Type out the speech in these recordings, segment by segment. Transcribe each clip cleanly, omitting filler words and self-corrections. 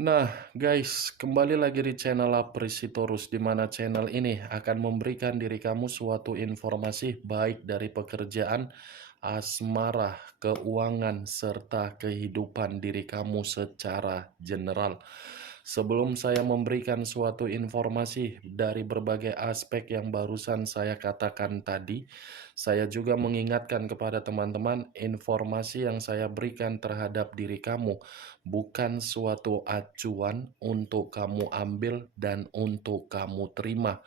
Nah, guys, kembali lagi di channel Apresitorus, di mana channel ini akan memberikan diri kamu suatu informasi baik dari pekerjaan, asmara, keuangan, serta kehidupan diri kamu secara general. Sebelum saya memberikan suatu informasi dari berbagai aspek yang barusan saya katakan tadi, saya juga mengingatkan kepada teman-teman informasi yang saya berikan terhadap diri kamu bukan suatu acuan untuk kamu ambil dan untuk kamu terima.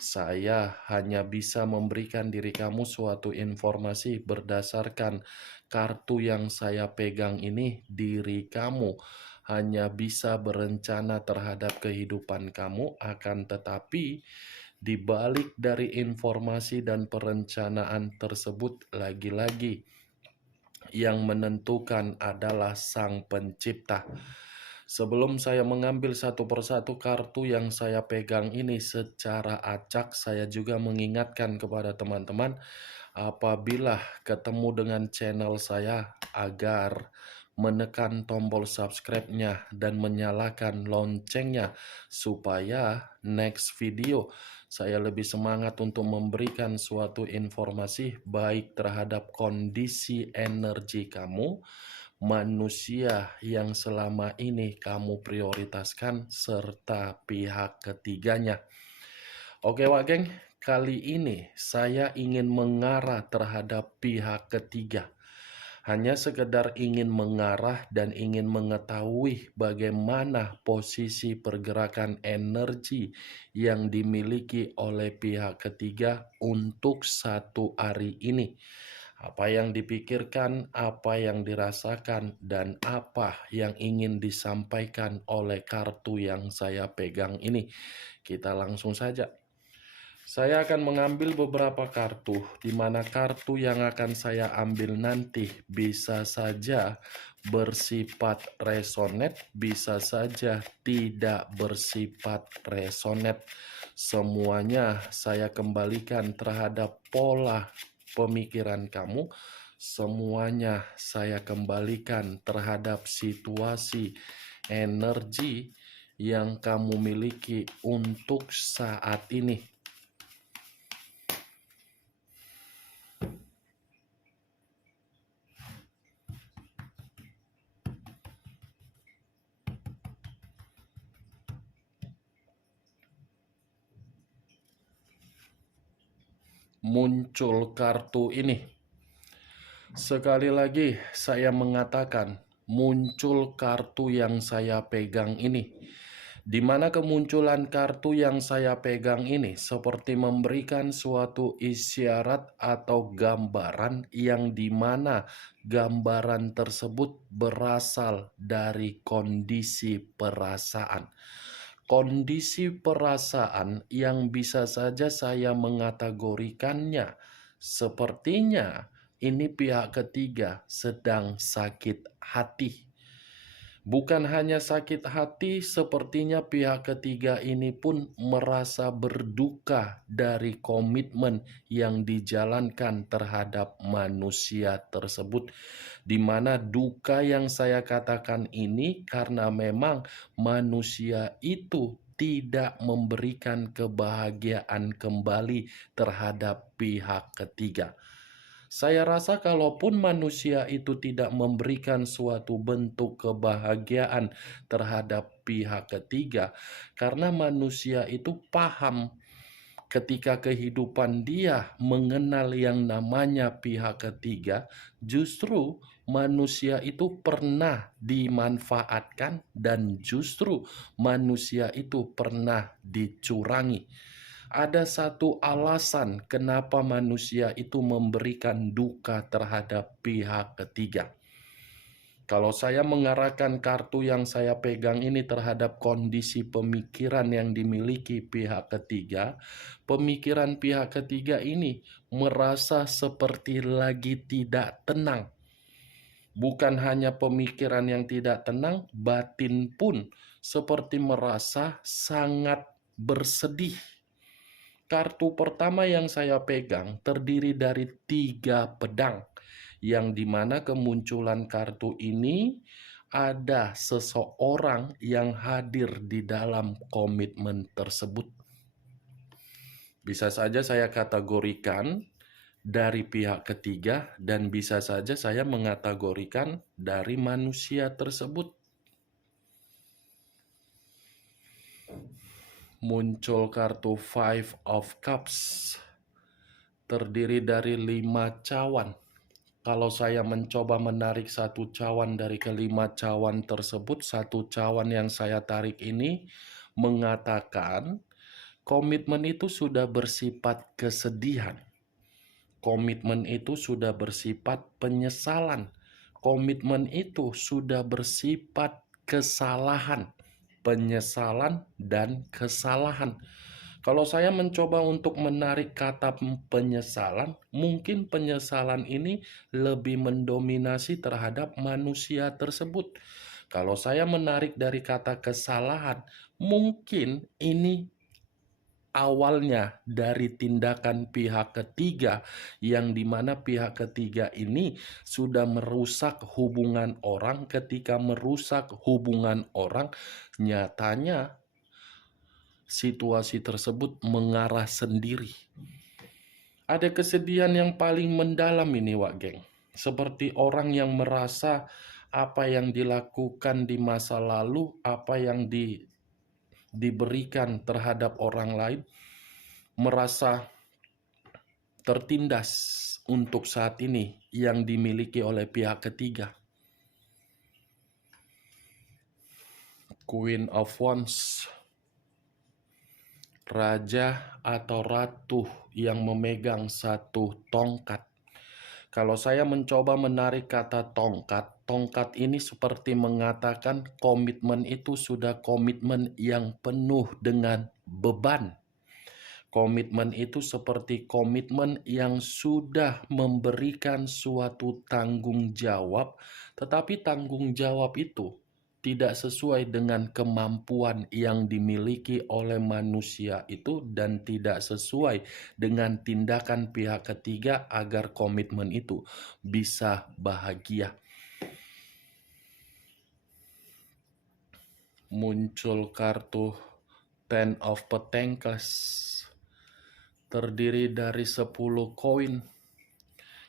Saya hanya bisa memberikan diri kamu suatu informasi berdasarkan kartu yang saya pegang ini. Diri kamu hanya bisa berencana terhadap kehidupan kamu, akan tetapi di balik dari informasi dan perencanaan tersebut, lagi-lagi yang menentukan adalah Sang Pencipta. Sebelum saya mengambil satu persatu kartu yang saya pegang ini secara acak, saya juga mengingatkan kepada teman-teman apabila ketemu dengan channel saya agar menekan tombol subscribe-nya dan menyalakan loncengnya supaya next video saya lebih semangat untuk memberikan suatu informasi baik terhadap kondisi energi kamu, manusia yang selama ini kamu prioritaskan, serta pihak ketiganya. Oke Wak Geng, kali ini saya ingin mengarah terhadap pihak ketiga. Hanya sekedar ingin mengarah dan ingin mengetahui bagaimana posisi pergerakan energi yang dimiliki oleh pihak ketiga untuk satu hari ini. Apa yang dipikirkan, apa yang dirasakan, dan apa yang ingin disampaikan oleh kartu yang saya pegang ini. Kita langsung saja. Saya akan mengambil beberapa kartu, di mana kartu yang akan saya ambil nanti bisa saja bersifat resonate, bisa saja tidak bersifat resonate. Semuanya saya kembalikan terhadap pola pemikiran kamu. Semuanya saya kembalikan terhadap situasi energi yang kamu miliki untuk saat ini. Muncul kartu ini. Sekali lagi saya mengatakan muncul kartu yang saya pegang ini. Di mana kemunculan kartu yang saya pegang ini seperti memberikan suatu isyarat atau gambaran yang dimana gambaran tersebut berasal dari kondisi perasaan. Kondisi perasaan yang bisa saja saya mengategorikannya sepertinya ini pihak ketiga sedang sakit hati. Bukan hanya sakit hati, sepertinya pihak ketiga ini pun merasa berduka dari komitmen yang dijalankan terhadap manusia tersebut. Di mana duka yang saya katakan ini karena memang manusia itu tidak memberikan kebahagiaan kembali terhadap pihak ketiga. Saya rasa kalaupun manusia itu tidak memberikan suatu bentuk kebahagiaan terhadap pihak ketiga, karena manusia itu paham ketika kehidupan dia mengenal yang namanya pihak ketiga, justru manusia itu pernah dimanfaatkan dan justru manusia itu pernah dicurangi. Ada satu alasan kenapa manusia itu memberikan duka terhadap pihak ketiga. Kalau saya mengarahkan kartu yang saya pegang ini terhadap kondisi pemikiran yang dimiliki pihak ketiga, pemikiran pihak ketiga ini merasa seperti lagi tidak tenang. Bukan hanya pemikiran yang tidak tenang, batin pun seperti merasa sangat bersedih. Kartu pertama yang saya pegang terdiri dari 3 pedang, yang dimana kemunculan kartu ini ada seseorang yang hadir di dalam komitmen tersebut. Bisa saja saya kategorikan dari pihak ketiga dan bisa saja saya mengategorikan dari manusia tersebut. Muncul kartu Five of Cups, terdiri dari 5 cawan. Kalau saya mencoba menarik satu cawan dari kelima cawan tersebut, satu cawan yang saya tarik ini mengatakan komitmen itu sudah bersifat kesedihan. Komitmen itu sudah bersifat penyesalan. Komitmen itu sudah bersifat kesalahan, penyesalan, dan kesalahan. Kalau saya mencoba untuk menarik kata penyesalan, mungkin penyesalan ini lebih mendominasi terhadap manusia tersebut. Kalau saya menarik dari kata kesalahan, mungkin ini awalnya dari tindakan pihak ketiga, yang dimana pihak ketiga ini sudah merusak hubungan orang. Ketika merusak hubungan orang, nyatanya situasi tersebut mengarah sendiri. Ada kesedihan yang paling mendalam ini, Wak Geng. Seperti orang yang merasa apa yang dilakukan di masa lalu, apa yang diberikan terhadap orang lain, merasa tertindas untuk saat ini yang dimiliki oleh pihak ketiga. Queen of Wands, raja atau ratu yang memegang satu tongkat. Kalau saya mencoba menarik kata tongkat, tongkat ini seperti mengatakan komitmen itu sudah komitmen yang penuh dengan beban. Komitmen itu seperti komitmen yang sudah memberikan suatu tanggung jawab, tetapi tanggung jawab itu tidak sesuai dengan kemampuan yang dimiliki oleh manusia itu dan tidak sesuai dengan tindakan pihak ketiga agar komitmen itu bisa bahagia. Muncul kartu Ten of Pentacles, terdiri dari 10 koin.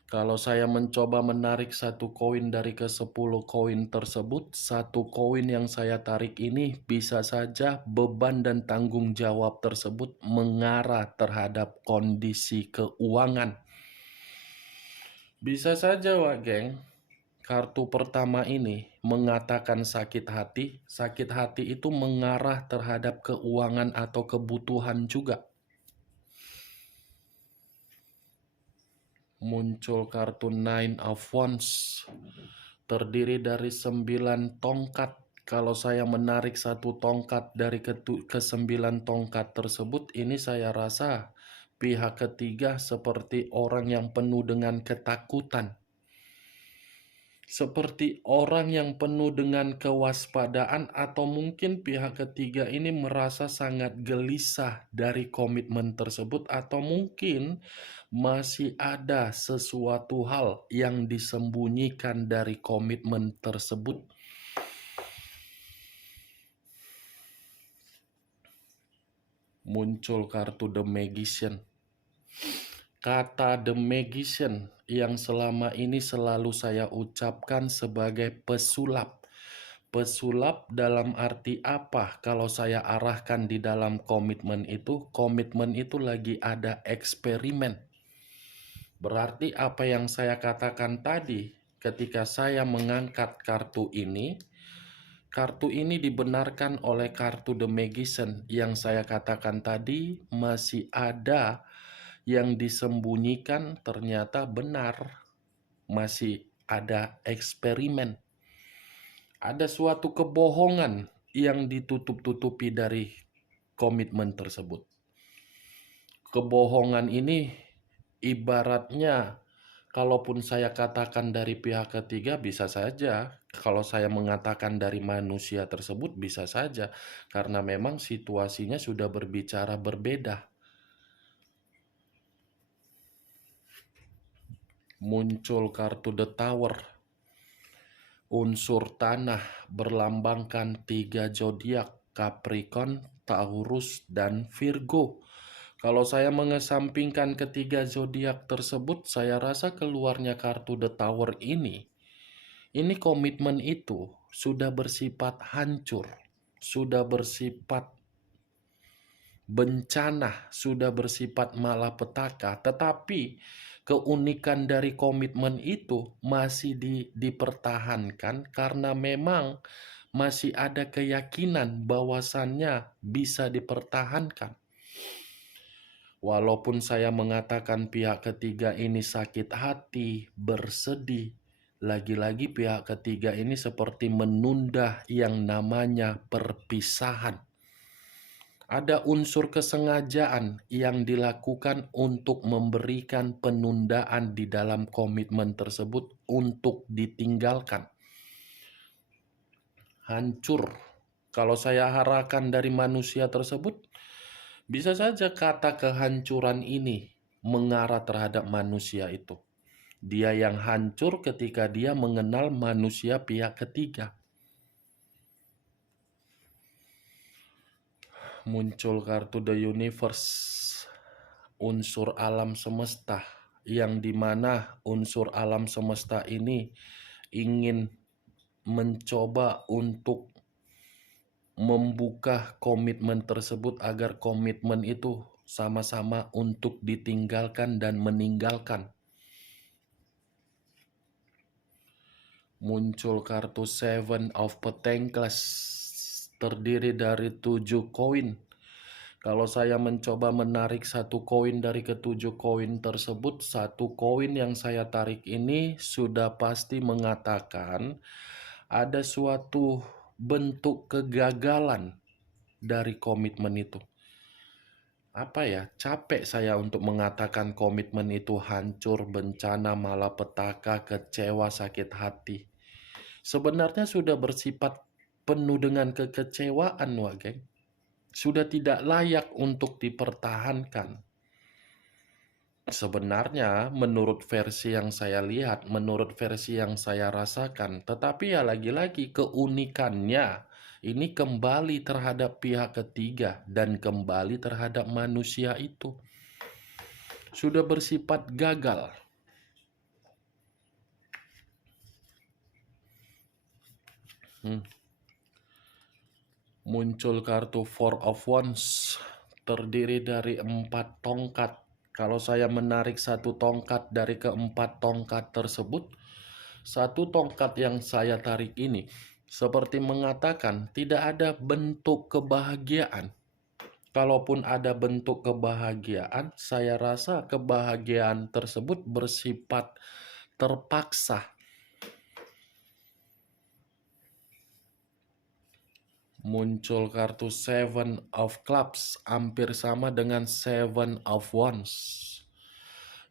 Kalau saya mencoba menarik satu koin dari ke-10 koin tersebut, satu koin yang saya tarik ini bisa saja beban dan tanggung jawab tersebut mengarah terhadap kondisi keuangan. Bisa saja, Wak Geng, kartu pertama ini mengatakan sakit hati. Sakit hati itu mengarah terhadap keuangan atau kebutuhan juga. Muncul kartu Nine of Wands, terdiri dari 9 tongkat. Kalau saya menarik satu tongkat dari ke-9 tongkat tersebut, ini saya rasa pihak ketiga seperti orang yang penuh dengan ketakutan. Seperti orang yang penuh dengan kewaspadaan, atau mungkin pihak ketiga ini merasa sangat gelisah dari komitmen tersebut, atau mungkin masih ada sesuatu hal yang disembunyikan dari komitmen tersebut. Muncul kartu The Magician. Kata The Magician yang selama ini selalu saya ucapkan sebagai pesulap. Pesulap dalam arti apa? Kalau saya arahkan di dalam komitmen itu lagi ada eksperimen. Berarti apa yang saya katakan tadi ketika saya mengangkat kartu ini dibenarkan oleh kartu The Magician yang saya katakan tadi, masih ada yang disembunyikan, ternyata benar. Masih ada eksperimen. Ada suatu kebohongan yang ditutup-tutupi dari komitmen tersebut. Kebohongan ini ibaratnya, kalaupun saya katakan dari pihak ketiga bisa saja, kalau saya mengatakan dari manusia tersebut bisa saja, karena memang situasinya sudah berbicara berbeda. Muncul kartu The Tower. Unsur tanah berlambangkan 3 zodiak, Capricorn, Taurus, dan Virgo. Kalau saya mengesampingkan ketiga zodiak tersebut, saya rasa keluarnya kartu The Tower ini komitmen itu sudah bersifat hancur, sudah bersifat bencana, sudah bersifat malapetaka, tetapi keunikan dari komitmen itu masih dipertahankan karena memang masih ada keyakinan bahwasannya bisa dipertahankan. Walaupun saya mengatakan pihak ketiga ini sakit hati, bersedih, lagi-lagi pihak ketiga ini seperti menunda yang namanya perpisahan. Ada unsur kesengajaan yang dilakukan untuk memberikan penundaan di dalam komitmen tersebut untuk ditinggalkan. Hancur. Kalau saya harapkan dari manusia tersebut, bisa saja kata kehancuran ini mengarah terhadap manusia itu. Dia yang hancur ketika dia mengenal manusia pihak ketiga. Muncul kartu The Universe, unsur alam semesta, yang dimana unsur alam semesta ini ingin mencoba untuk membuka komitmen tersebut agar komitmen itu sama-sama untuk ditinggalkan dan meninggalkan. Muncul kartu Seven of Pentacles, terdiri dari 7 koin. Kalau saya mencoba menarik satu koin dari ketujuh koin tersebut, satu koin yang saya tarik ini sudah pasti mengatakan ada suatu bentuk kegagalan dari komitmen itu. Apa ya, capek saya untuk mengatakan komitmen itu hancur, bencana, malapetaka, kecewa, sakit hati. Sebenarnya sudah bersifat penuh dengan kekecewaan, Wak Geng. Sudah tidak layak untuk dipertahankan. Sebenarnya menurut versi yang saya lihat, menurut versi yang saya rasakan, tetapi ya lagi-lagi keunikannya ini kembali terhadap pihak ketiga dan kembali terhadap manusia itu. Sudah bersifat gagal. Muncul kartu Four of Wands, terdiri dari 4 tongkat. Kalau saya menarik satu tongkat dari keempat tongkat tersebut, satu tongkat yang saya tarik ini seperti mengatakan tidak ada bentuk kebahagiaan. Kalaupun ada bentuk kebahagiaan, saya rasa kebahagiaan tersebut bersifat terpaksa. Muncul kartu Seven of Clubs, hampir sama dengan Seven of Wands,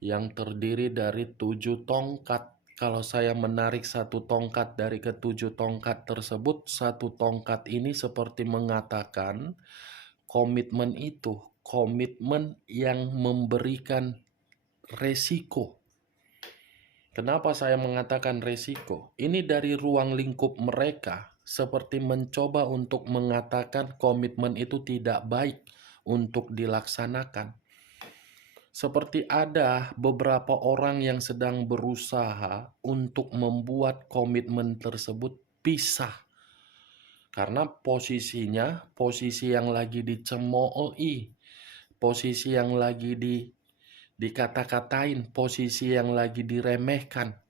yang terdiri dari 7 tongkat. Kalau saya menarik satu tongkat dari ketujuh tongkat tersebut, satu tongkat ini seperti mengatakan komitmen itu, komitmen yang memberikan resiko. Kenapa saya mengatakan resiko? Ini dari ruang lingkup mereka seperti mencoba untuk mengatakan komitmen itu tidak baik untuk dilaksanakan. Seperti ada beberapa orang yang sedang berusaha untuk membuat komitmen tersebut pisah. Karena posisinya, posisi yang lagi dicemoohi, posisi yang lagi dikata-katain, posisi yang lagi diremehkan.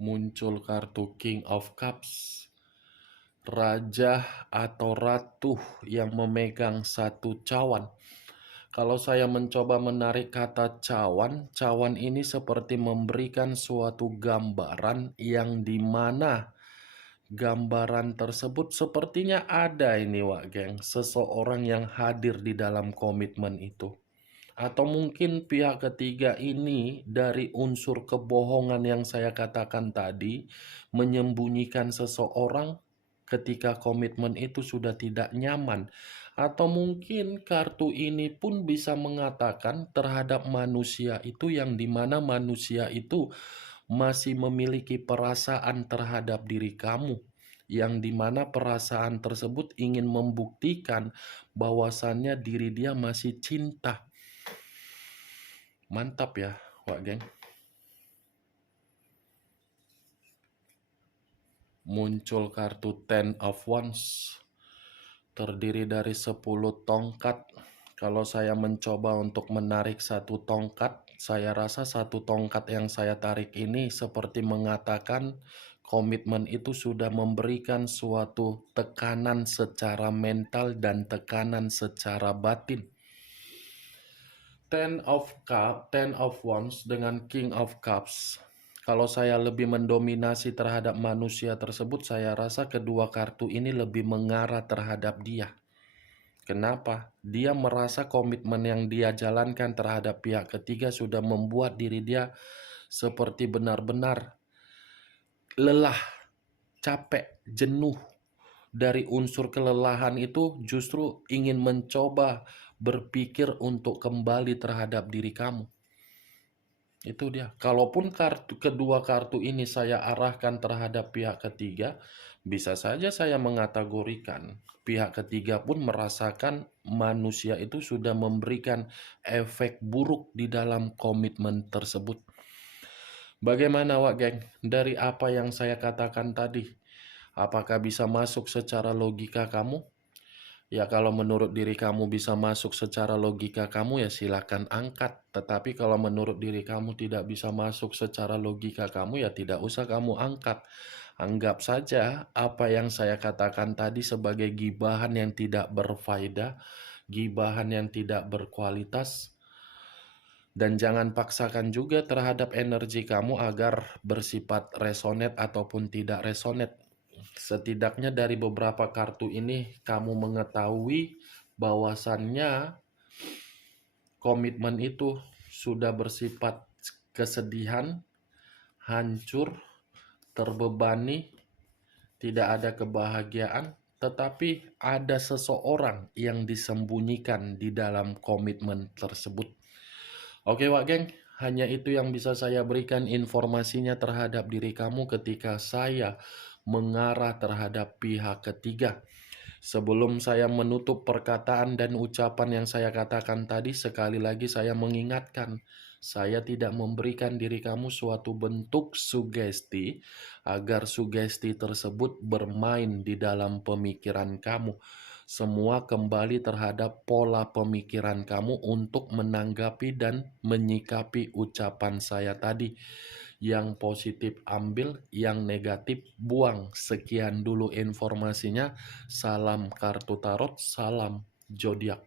Muncul kartu King of Cups, raja atau ratu yang memegang satu cawan. Kalau saya mencoba menarik kata cawan, cawan ini seperti memberikan suatu gambaran yang dimana gambaran tersebut sepertinya ada ini, Wak Geng, seseorang yang hadir di dalam komitmen itu. Atau mungkin pihak ketiga ini dari unsur kebohongan yang saya katakan tadi, menyembunyikan seseorang ketika komitmen itu sudah tidak nyaman. Atau mungkin kartu ini pun bisa mengatakan terhadap manusia itu yang dimana manusia itu masih memiliki perasaan terhadap diri kamu. Yang dimana perasaan tersebut ingin membuktikan bahwasannya diri dia masih cinta. Mantap ya, Wak Geng. Muncul kartu Ten of Wands. Terdiri dari 10 tongkat. Kalau saya mencoba untuk menarik satu tongkat, saya rasa satu tongkat yang saya tarik ini seperti mengatakan komitmen itu sudah memberikan suatu tekanan secara mental dan tekanan secara batin. Ten of Wands dengan King of Cups. Kalau saya lebih mendominasi terhadap manusia tersebut, saya rasa kedua kartu ini lebih mengarah terhadap dia. Kenapa? Dia merasa komitmen yang dia jalankan terhadap pihak ketiga sudah membuat diri dia seperti benar-benar lelah, capek, jenuh. Dari unsur kelelahan itu justru ingin mencoba berpikir untuk kembali terhadap diri kamu. Itu dia. Kalaupun kedua kartu ini saya arahkan terhadap pihak ketiga, bisa saja saya mengategorikan pihak ketiga pun merasakan manusia itu sudah memberikan efek buruk di dalam komitmen tersebut. Bagaimana, Wak Geng? Dari apa yang saya katakan tadi, apakah bisa masuk secara logika kamu? Ya, kalau menurut diri kamu bisa masuk secara logika kamu, ya silakan angkat. Tetapi kalau menurut diri kamu tidak bisa masuk secara logika kamu, ya tidak usah kamu angkat. Anggap saja apa yang saya katakan tadi sebagai gibahan yang tidak berfaedah, gibahan yang tidak berkualitas. Dan jangan paksakan juga terhadap energi kamu agar bersifat resonate ataupun tidak resonate. Setidaknya dari beberapa kartu ini kamu mengetahui bahwasannya komitmen itu sudah bersifat kesedihan, hancur, terbebani, tidak ada kebahagiaan, tetapi ada seseorang yang disembunyikan di dalam komitmen tersebut. Oke, Wak Geng, hanya itu yang bisa saya berikan informasinya terhadap diri kamu ketika saya mengarah terhadap pihak ketiga. Sebelum saya menutup perkataan dan ucapan yang saya katakan tadi, sekali lagi saya mengingatkan, saya tidak memberikan diri kamu suatu bentuk sugesti agar sugesti tersebut bermain di dalam pemikiran kamu. Semua kembali terhadap pola pemikiran kamu untuk menanggapi dan menyikapi ucapan saya tadi. Yang positif ambil, yang negatif buang. Sekian dulu informasinya. Salam kartu tarot, salam zodiak.